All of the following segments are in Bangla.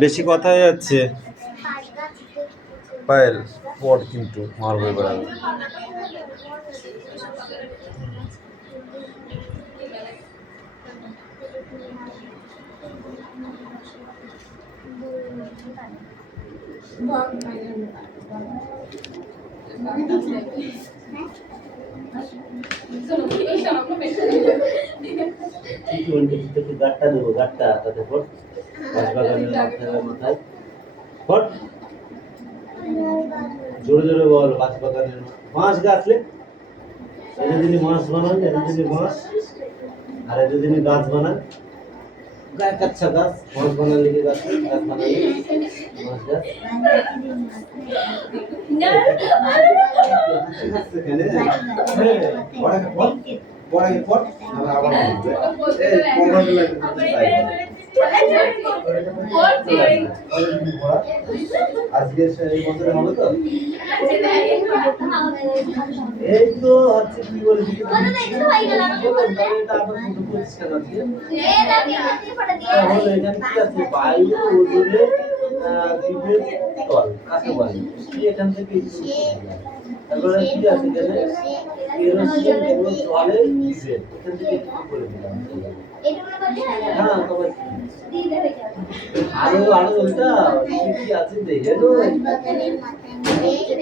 বেশি কথাই যাচ্ছে পায়েল পর কিন্তু মারবে বেড়াবে গাট্টা দেবো গাট্টা তাতে ফট বাগানের মাথায় ফট জোরে জোরে বল বাগানের মাছ গাছলে এটা যদি মাছ বানান এটা যদি মাছ আর এটা যদি গাছ বানান अच्छा गाছ মাছ বানালে কি গাছ গাছ বানালে মাছ গাছ পড়া পড় আবার আজকে এই বছরে হবে তো এই তো হচ্ছে কি বলবি বায়ু ওজনে দ্বীপের তল কাকে বলে এখান থেকে তারপরে কি আছে এখানে কেরোসিন এবং জলের দ্বীপের এখান থেকে কি করে দিলাম হ্যাঁ তবে আরো আরো ওইটা কি আছে দেখে তো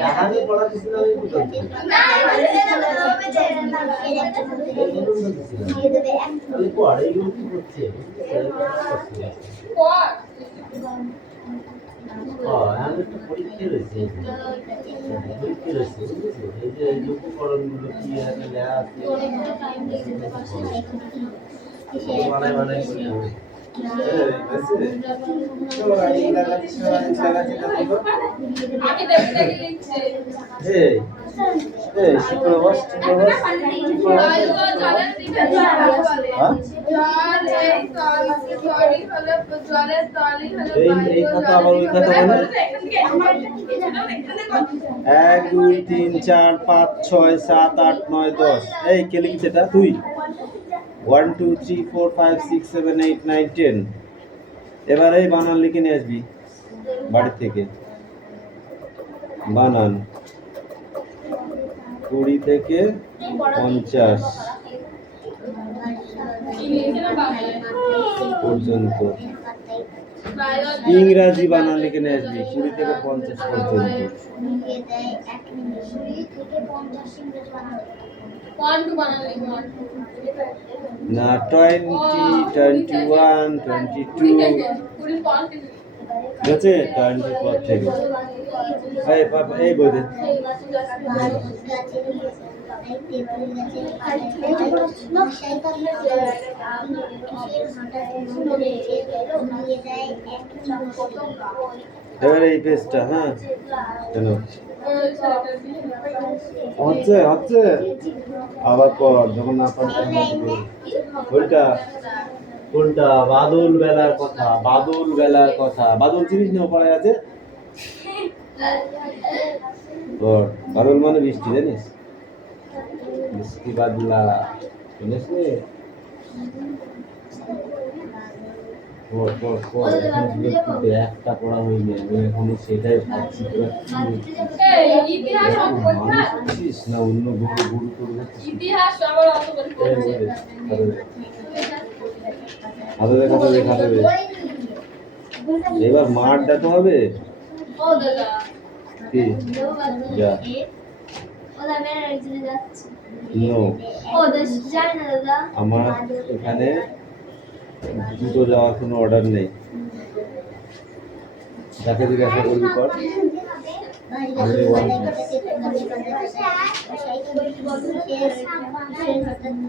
এখানে পড়া কিছু না আমি বুঝতে তাহলে পড়া এগুলো কি করছে আমি একটা পরীক্ষা রয়েছে পরীক্ষা রয়েছে এই যে উপকরণগুলো কি লেখা আছে বানায় বানায় করে হবে এক দুই তিন চার পাঁচ ছয় সাত আট নয় 10 এই কে লিখছে এটা তুই 1 2 3 4 5 6 7 8 9 10 এবারে বানান লিখে নিয়ে আসবি বাড়ি থেকে বানান 20 থেকে 50 পর্যন্ত ইংরেজি বানান লিখে নিয়ে আসবি 20 থেকে 50 পর্যন্ত না 20 21 22 আছে 20 পর থেকে এই পাপা এই বই দে এবারে এই পেজটা হ্যাঁ কেন হচ্ছে হচ্ছে আবার পর যখন না পারছি ওইটা কোনটা বাদল বেলার কথা বাদল চিনিস না পড়া আছে বাদল মানে বৃষ্টি জানিস বৃষ্টি বাদলা শুনিস নি একটা পড়া হয়নি আমি এখনো সেটাই ভাবছি না অন্য গুরু গুরু করবে এবার মাঠ দেখতে হবে কি যা আমার এখানে দুটো যাওয়ার কোনো অর্ডার নেই যাকে জিজ্ঞাসা করবি কর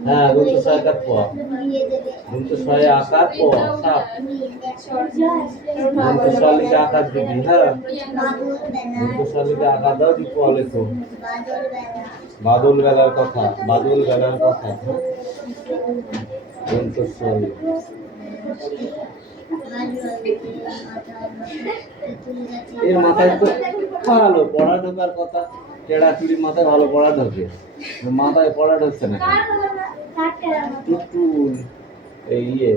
হ্যাঁ দন্ত ছয় আকার প, দন্ত ছয় আকার প সাপ, দন্ত শালিকে আকার দিবি। হ্যাঁ দন্ত শালিকে আকার দাও দি প লেখো। বাদল বেলার কথা, বাদল বেলার কথা, দন্ত শালিক। এর মাথায় তো ভালো পড়া ঢোকার কথা, টেড়া চুড়ির মাথায় ভালো পড়া ঢোকে, মাথায় পড়া ঢুকছে না। টুটুল এই ইয়ে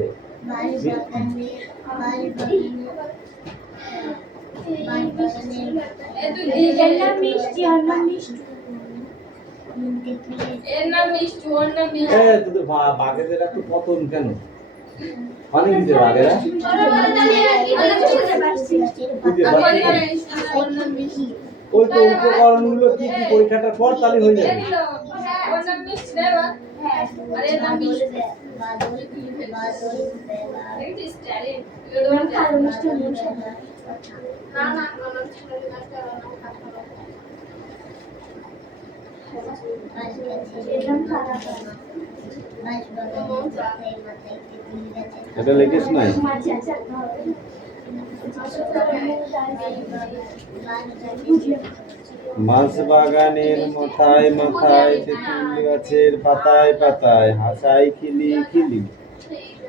বাঘেদের একটু পতন কেন অনেক দিতে বাঘেরা ওই তো উপকরণ গুলো কি কি পরীক্ষাটার পর তাহলে হয়ে যাবে। এটা লিখিস নাই? মাছ বাগানের মাথায় মাথায়, তেঁতুল গাছের পাতায় পাতায়, হাসাই খিলি খিলি,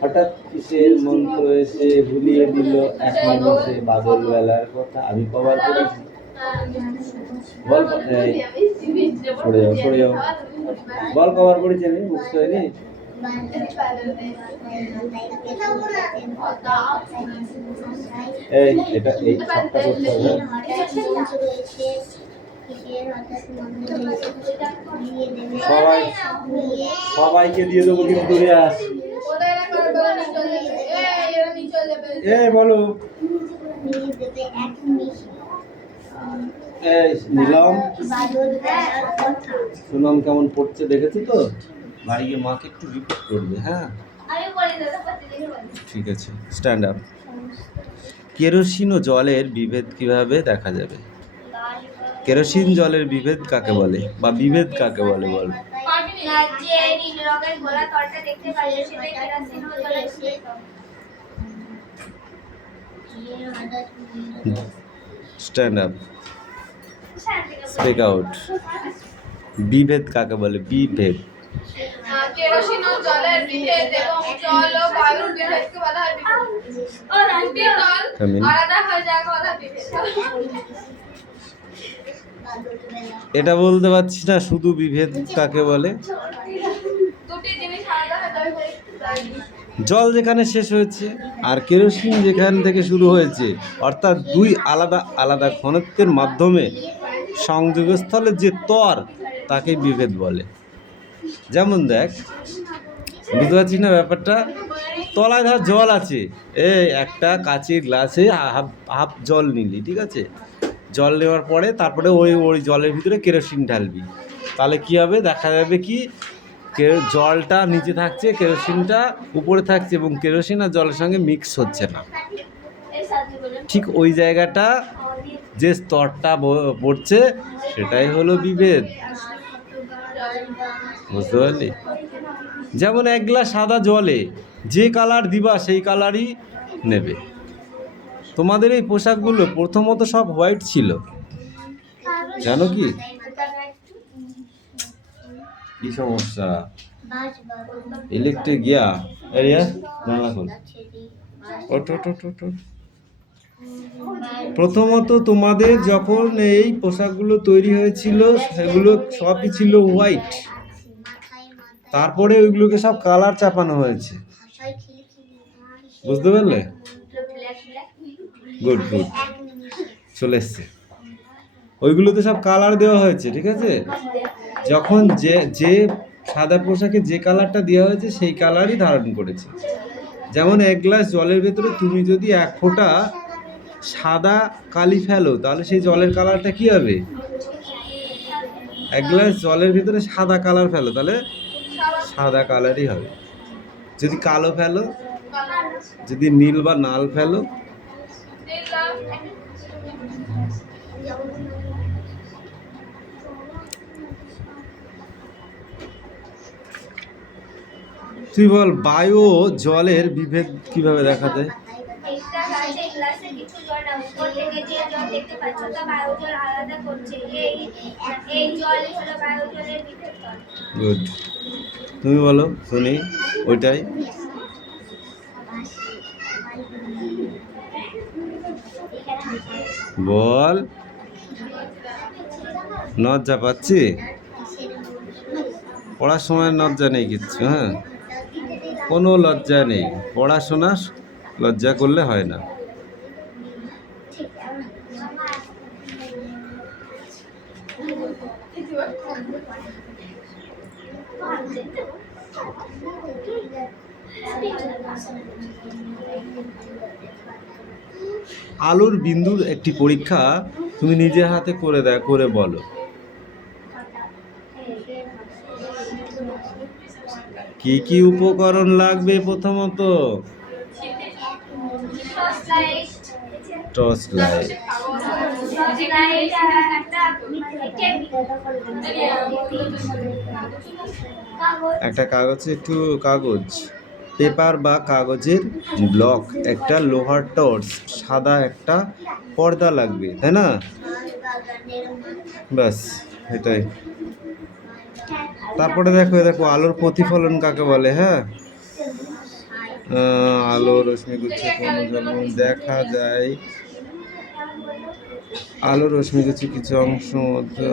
হঠাৎ কিসের মন্ত্র এসে ভুলিয়ে দিল এক মানুষে বাদল বেলার কথা। আমি কবার করেছি বল, সরে যাও সরে যাও, বল কবার করেছি আমি বুঝতে হয়নি। এই এটা এই সবটা করতে হবে। সবাই সবাইকে দিয়ে দেবো কিন্তু বলো নিলাম শুনলাম কেমন পড়ছে দেখেছি তো, বাড়ি গিয়ে মাকে একটু রিপোর্ট করবে। হ্যাঁ ঠিক আছে, স্ট্যান্ড আপ। কেরোসিন ও জলের বিভেদ কিভাবে দেখা যাবে? কেরোসিন জলের বিভেদ কাকে বলে বা বিভেদ কাকে বলে বল? Stand up, speak out. বিভেদ কাকে বলে? বিভেদ কেরোসিন ও জলের বিভেদ এবং জল ও বায়ুর বিভেদকে বলা হয় বিভেদ। আলাদা হয়ে যাওয়াকে বলা হয় বিভেদ। এটা বলতে পারছি না শুধু বিভেদ কাকে বলে। দুটি জিনিস আলাদা হয়ে যাবে। জল যেখানে শেষ হয়েছে আর কেরোসিন যেখান থেকে শুরু হয়েছে, অর্থাৎ দুই আলাদা আলাদা ঘনত্বের মাধ্যমে সংযোগস্থলে যে তর তাকে বিভেদ বলে। যেমন দেখ, বুঝতে পারছিস না ব্যাপারটা? তলায় ধর জল আছে, এই একটা কাচের গ্লাসে হাফ জল নিলি, ঠিক আছে? জল নেওয়ার পরে তারপরে ওই জলের ভিতরে কেরোসিন ঢালবি, তাহলে কি হবে? দেখা যাবে কি জলটা নিচে থাকছে, কেরোসিনটা উপরে থাকছে এবং কেরোসিন আর জলের সঙ্গে মিক্স হচ্ছে না। ঠিক ওই জায়গাটা যে স্তরটা পড়ছে সেটাই হলো বিভেদ, বুঝতে পারলি? যেমন এক গ্লাস সাদা জলে যে কালার দিবা সেই কালারই নেবে। তোমাদের এই পোশাকগুলো প্রথমত সব হোয়াইট ছিল, জানো কি? কি সমস্যা? ইলেকট্রিক গিয়া এরিয়া জানা খোল। প্রথমত তোমাদের যখন এই পোশাকগুলো তৈরি হয়েছিল সেগুলো সবই ছিল হোয়াইট, তারপরে ওইগুলোকে সব কালার চাপানো হয়েছে, বুঝতে পারলে? গুড গুড, চলে এসছে। ওইগুলোতে সব কালার দেওয়া হয়েছে, ঠিক আছে? যখন যে সাদা পোশাকে যে কালারটা দেওয়া হয়েছে সেই কালারই ধারণ করেছে। যেমন এক গ্লাস জলের ভেতরে তুমি যদি এক ফোঁটা সাদা কালি ফেলো তাহলে সেই জলের কালারটা কি হবে? এক গ্লাস জলের ভিতরে সাদা কালার ফেলো তাহলে সাদা কালারই হবে। যদি কালো ফেলো, যদি নীল বা লাল ফেলো, তুই বল বায়ু ও জলের বিভেদ কিভাবে দেখা যায়? একটা গাছে গ্লাসে কিছু জল নাও, উপর থেকে যে জল দেখতে পাচ্ছ তা বায়ু জল আলাদা করছে। এই জলই হলো বায়ু জলের বিভেদ তল। গুড। তুমি বলো শুনি ওইটাই। বল। লজ্জা পাচ্ছি? পড়ার সময় লজ্জা নেই কিচ্ছু, হ্যাঁ, কোনো লজ্জা নেই। পড়াশোনা লজ্জা করলে হয় না। আলোর বিন্দুর একটি পরীক্ষা তুমি নিজের হাতে করে বলো। কি কি উপকরণ লাগবে? প্রথমত টর্চ লাইট, একটা কাগজে একটু কাগজ, পেপার বা কাগজের ব্লক, একটা লোহার টর্চ, সাদা একটা পর্দা লাগবে, তাই না? ব্যাস এটাই। তারপরে দেখো আলোর প্রতিফলন কাকে বলে। হ্যাঁ, আলো রশ্মিগুচ্ছ যেমন দেখা যায়, আলো রশ্মিগুচ্ছ কিছু অংশ মধ্যে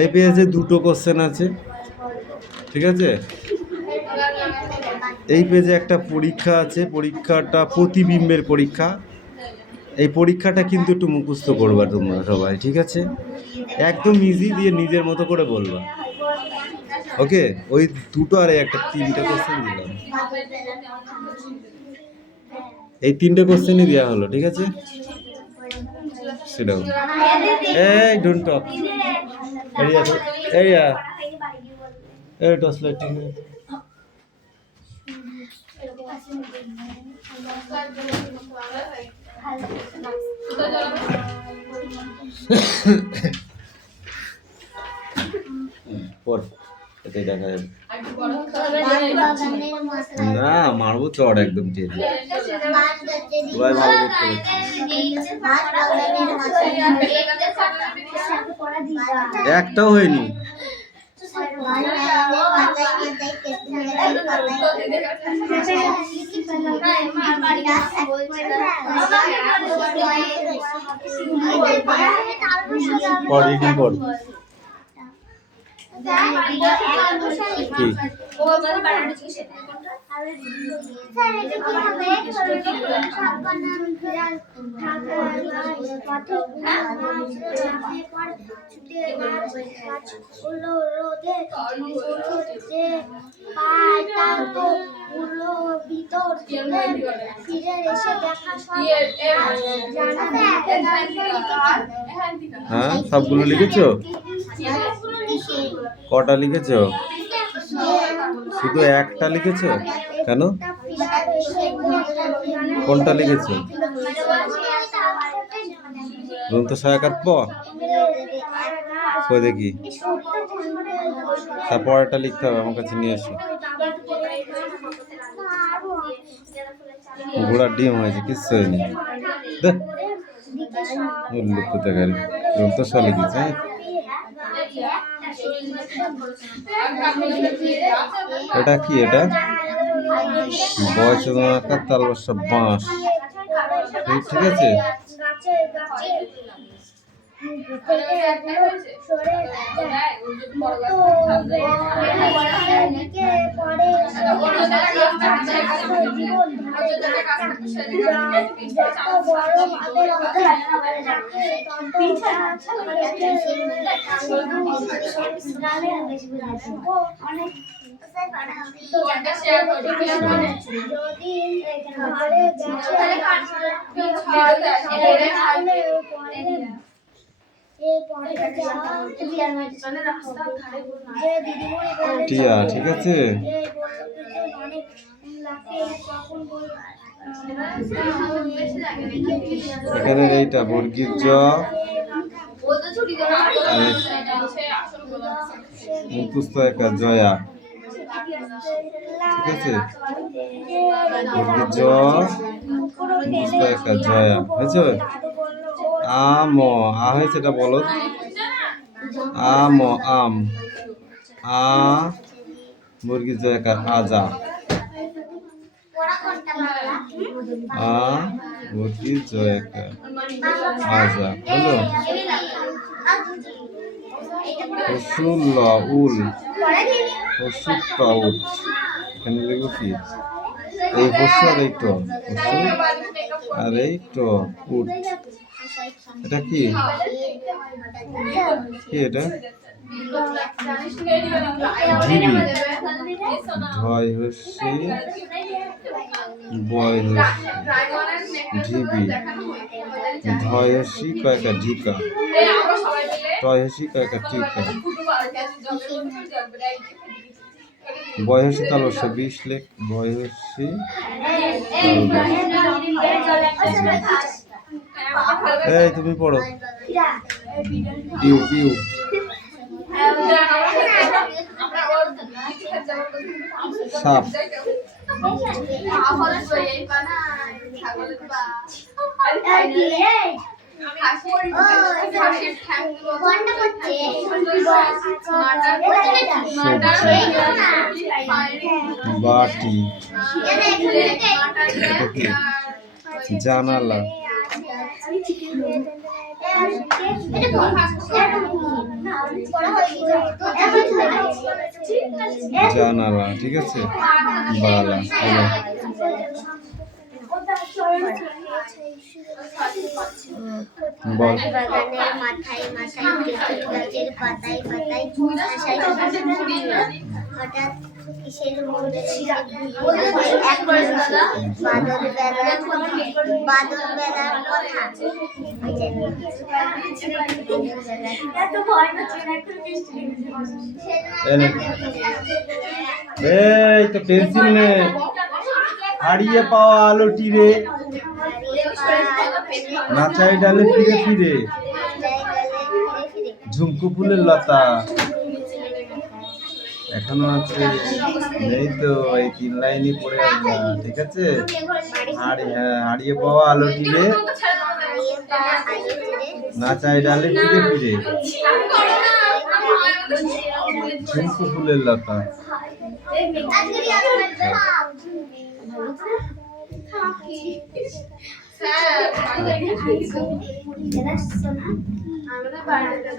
এই পেজে দুটো কোশ্চেন আছে, ঠিক আছে? এই পেজে একটা পরীক্ষা আছে, পরীক্ষাটা প্রতিবিম্বের পরীক্ষা। এই পরীক্ষাটা কিন্তু একটু মুখস্থ করবা তোমরা সবাই, ঠিক আছে? একদম ইজি, দিয়ে নিজের মতো করে বলবা, ওকে? ওই দুটো আর একটা 3টে কোশ্চেন দিলাম, এই 3টে কোশ্চেনই দেওয়া হলো, ঠিক আছে? সেটাও এই ডোন্ট টক, এই টস লাইটিং পর এটাই দেখা যাবে না, মারবো চড় একদম ঠিক। সবাই ভালো দেখতে পাচ্ছি, একটাও হয়নি। হ্যাঁ, সবগুলো লিখেছো? কটা লিখেছো? শুধু একটা লিখেছো? কেন? কোনটা লিখেছো? গ্রন্থ সহায়কার প দেখি, তারপরটা লিখতে হবে, আমার কাছে নিয়ে এসো। ঘোড়ার ডিম হয়েছে, কিচ্ছু হয়নি। কোথাকারী গ্রন্থ সহ লিখেছে। এটা কি? এটা বয়সে আকার তালবস্য বাঁশ, ঠিক আছে? টিয়া, ঠিক আছে? বেশি লাগে এখানে এইটা বর্গীর জ, ও তো ছুটি দেওয়া আর সে আসল বলা মুখস্থ একা জয়া, ঠিক আছে? বর্গীর জ, মুখস্থ একা জয়া, হয়েছে? আম, আ হয়েছে, এটা বলো। আম, আম, আ বর্গীর জ একা আজা, আ বর্গীর জ একা আজা, হলো? পশুল উল, পশু উট, এখানে লিখবো কি? এই পশু আর এই ট, পশু আর এই ট, উট। এটা কি? কি এটা? ঢিবি, ঢয় হস্যি বয় হস্যি, ঢিবি, ধয় হস্যি কয়েকটা ঢিকা, টয় হস্যি কয়েকটা টিকা, বয় হস্যি তালস্য 20 লেখ, বয় হস্যি এই তুমি পড়ো। পিউ পিউ, সাপ, বাটি, জানালা, জানালা, ঠিক আছে? বালা, হলো। বল। বাগানের মাথায় মাথায় তেঁতুল গাছের পাতায় পাতায় আশায় হঠাৎ কিসের মধ্যে এক বাদল বেলার কথা। এই তো পেন্সিল নে, হারিয়ে পাওয়া আলোটি রে, নাচাই ডালে ফিরে ফিরে, ঝুমকো ফুলের লতা। এখনো আছে, নেই তো, এই 3 লাইনই পড়ে আসবা, ঠিক আছে? হারিয়ে পাওয়া আলোটি রে, নাচাই ডালে ফিরে ফিরে, ঝুমকো ফুলের লতা। স্যার আমাদের বাড়িতে